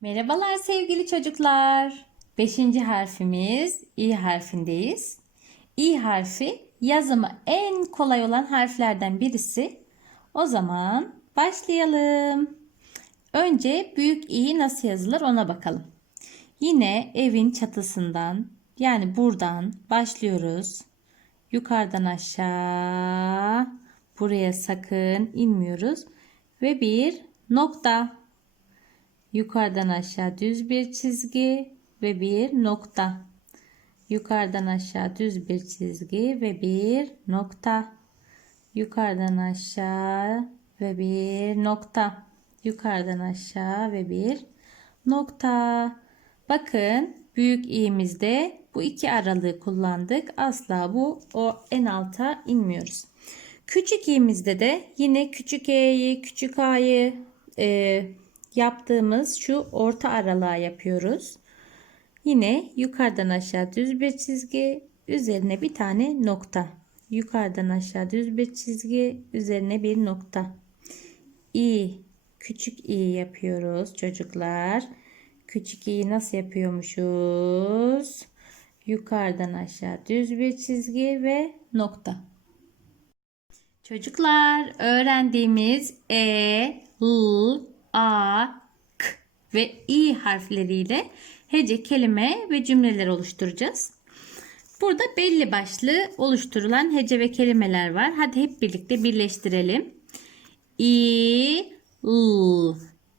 Merhabalar sevgili çocuklar. Beşinci harfimiz İ harfindeyiz. İ harfi yazımı en kolay olan harflerden birisi. O zaman başlayalım. Önce büyük İ nasıl yazılır ona bakalım. Yine evin çatısından yani buradan başlıyoruz. Yukarıdan aşağı buraya sakın inmiyoruz ve bir nokta. Yukarıdan aşağı düz bir çizgi ve bir nokta. Yukarıdan aşağı düz bir çizgi ve bir nokta. Yukarıdan aşağı ve bir nokta. Yukarıdan aşağı ve bir nokta. Bakın büyük i'mizde bu iki aralığı kullandık. Asla bu o en alta inmiyoruz. Küçük i'mizde de yine küçük e'yi, küçük a'yı e, yaptığımız şu orta aralığa yapıyoruz. Yine yukarıdan aşağı düz bir çizgi, üzerine bir tane nokta. Yukarıdan aşağı düz bir çizgi, üzerine bir nokta. İ, küçük i yapıyoruz çocuklar. Küçük i nasıl yapıyormuşuz? Yukarıdan aşağı düz bir çizgi ve nokta. Çocuklar öğrendiğimiz e, l, a, k ve i harfleriyle hece kelime ve cümleler oluşturacağız. Burada belli başlı oluşturulan hece ve kelimeler var. Hadi hep birlikte birleştirelim. İ, l,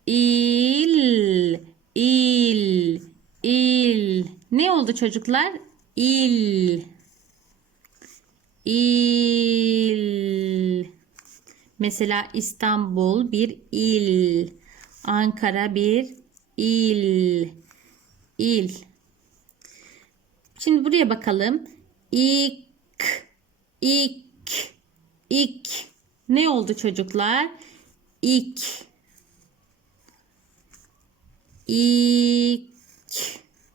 il, il, il. Ne oldu çocuklar? İl. İl. Mesela İstanbul bir il. Ankara bir il. İl. Şimdi buraya bakalım. İk. İk. İk. Ne oldu çocuklar? İk. İk.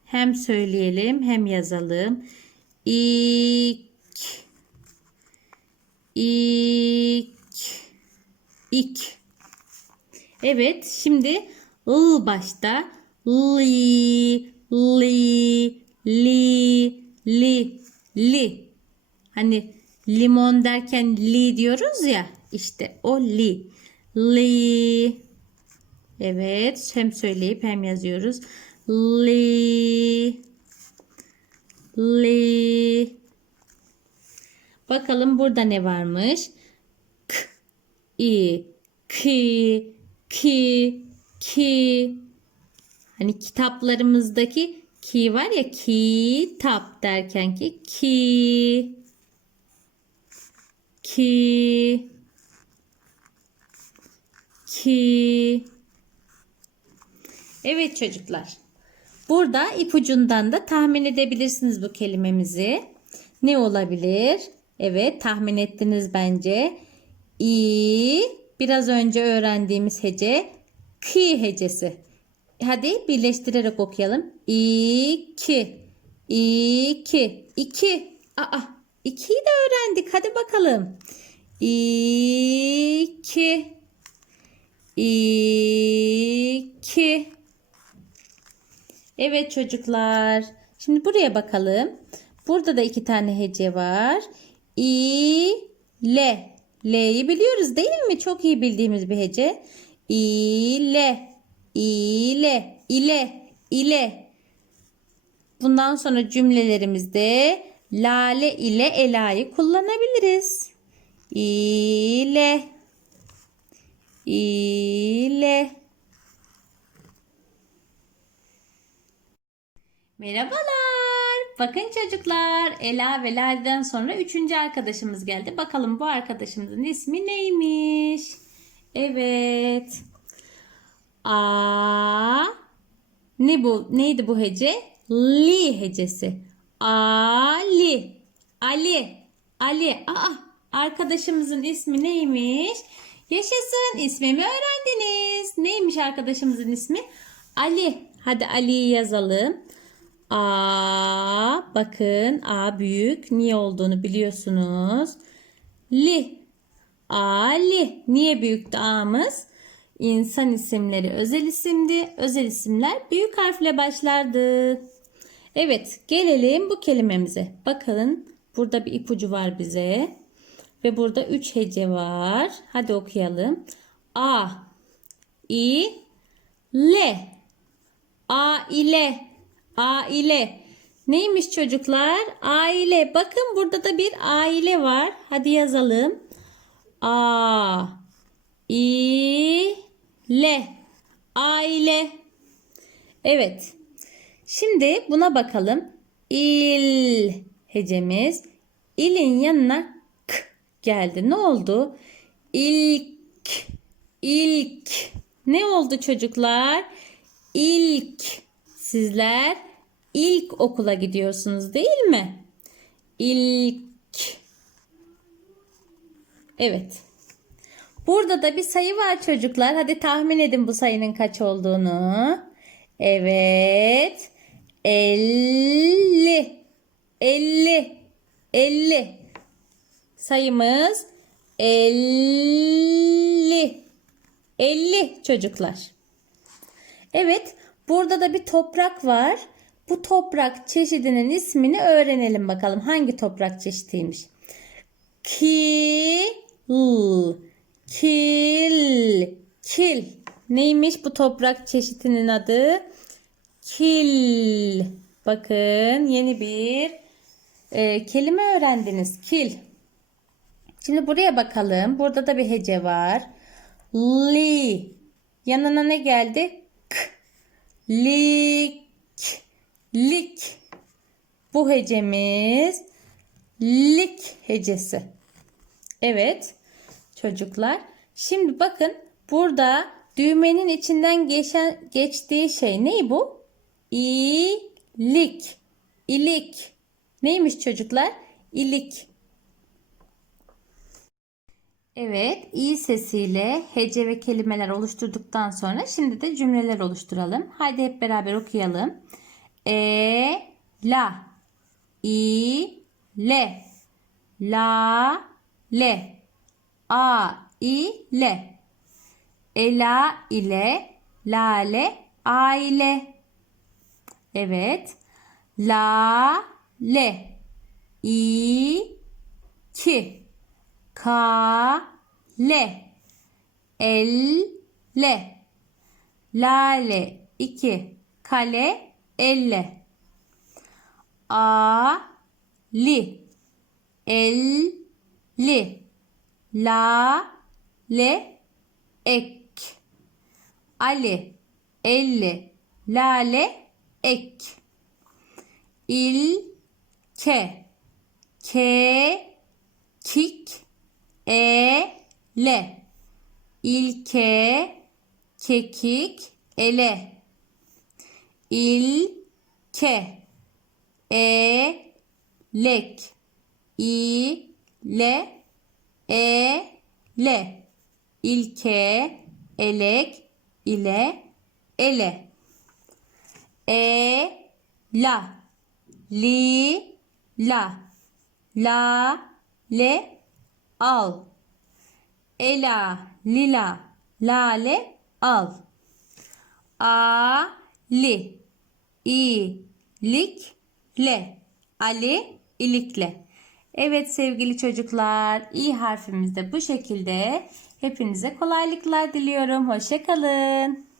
Hem söyleyelim hem yazalım. İk. İk. İk. Evet şimdi ıl başta. Li li li li li. Hani limon derken li diyoruz ya işte o li. Li. Evet hem söyleyip hem yazıyoruz. Li. Li. Bakalım burada ne varmış? K i ki ki ki hani kitaplarımızdaki ki var ya kitap derken ki ki ki ki Evet çocuklar. Burada ipucundan da tahmin edebilirsiniz bu kelimemizi. Ne olabilir? Evet tahmin ettiniz bence. İ biraz önce öğrendiğimiz hece ki hecesi. Hadi birleştirerek okuyalım. İki. İki. İki. Aa, ikiyi de öğrendik. Hadi bakalım. İki. İki. Evet çocuklar. Şimdi buraya bakalım. Burada da iki tane hece var. İ, le. L'yi biliyoruz değil mi? Çok iyi bildiğimiz bir hece. İle, ile, ile, ile. Bundan sonra cümlelerimizde lale ile ela'yı kullanabiliriz. İle, ile. Merhabalar. Bakın çocuklar. Ela ve Lale'den sonra üçüncü arkadaşımız geldi. Bakalım bu arkadaşımızın ismi neymiş? Evet. A ne bu? Neydi bu hece? Li hecesi. Ali. Ali. Ali. Aa, arkadaşımızın ismi neymiş? Yaşasın. ismimi öğrendiniz. Neymiş arkadaşımızın ismi? Ali. Hadi Ali'yi yazalım. A bakın A büyük. Niye olduğunu biliyorsunuz. Li. Ali. Niye büyüktü A'mız? İnsan isimleri özel isimdi. Özel isimler büyük harfle başlardı. Evet, gelelim bu kelimemize. Bakın burada bir ipucu var bize. Ve burada üç hece var. Hadi okuyalım. A, I, L. Aile. Aile. Neymiş çocuklar? Aile. Bakın burada da bir aile var. Hadi yazalım. A, I, L. Aile. Evet. Şimdi buna bakalım. İl hecemiz. İlin yanına k geldi. Ne oldu? İlk. İlk. Ne oldu çocuklar? İlk. Sizler ilk okula gidiyorsunuz değil mi? İlk. Evet. Burada da bir sayı var çocuklar. Hadi tahmin edin bu sayının kaç olduğunu. Evet. 50. 50. 50. Sayımız 50. 50 çocuklar. Evet, burada da bir toprak var. Bu toprak çeşidinin ismini öğrenelim bakalım. Hangi toprak çeşidiymiş? Kil. Kil. Kil. Neymiş bu toprak çeşidinin adı? Kil. Bakın yeni bir e, kelime öğrendiniz. Kil. Şimdi buraya bakalım. Burada da bir hece var. Li. Yanına ne geldi? K. Lik. Lik. Bu hecemiz lik hecesi. Evet çocuklar. Şimdi bakın burada düğmenin içinden geçen geçtiği şey ne bu? İlik. İlik. Neymiş çocuklar? İlik. Evet, i sesiyle hece ve kelimeler oluşturduktan sonra şimdi de cümleler oluşturalım. Haydi hep beraber okuyalım. E, la, i, le, la, le, a, i, le, ela ile, lale, aile. Evet, la, le, i, ki kale. Elle. Lale. İki. Kale. Elle. A li el ek. Ali. Elli lale. Ek. İl ke ke kik e le ilke kekik ele. İlke. E lek i le e le ilke elek ile ele. E la li la la le al. Ela, lila, lale, al. A, li, i, lik, le. Ali, ilikle. Evet sevgili çocuklar, i harfimiz de bu şekilde. Hepinize kolaylıklar diliyorum. Hoşçakalın.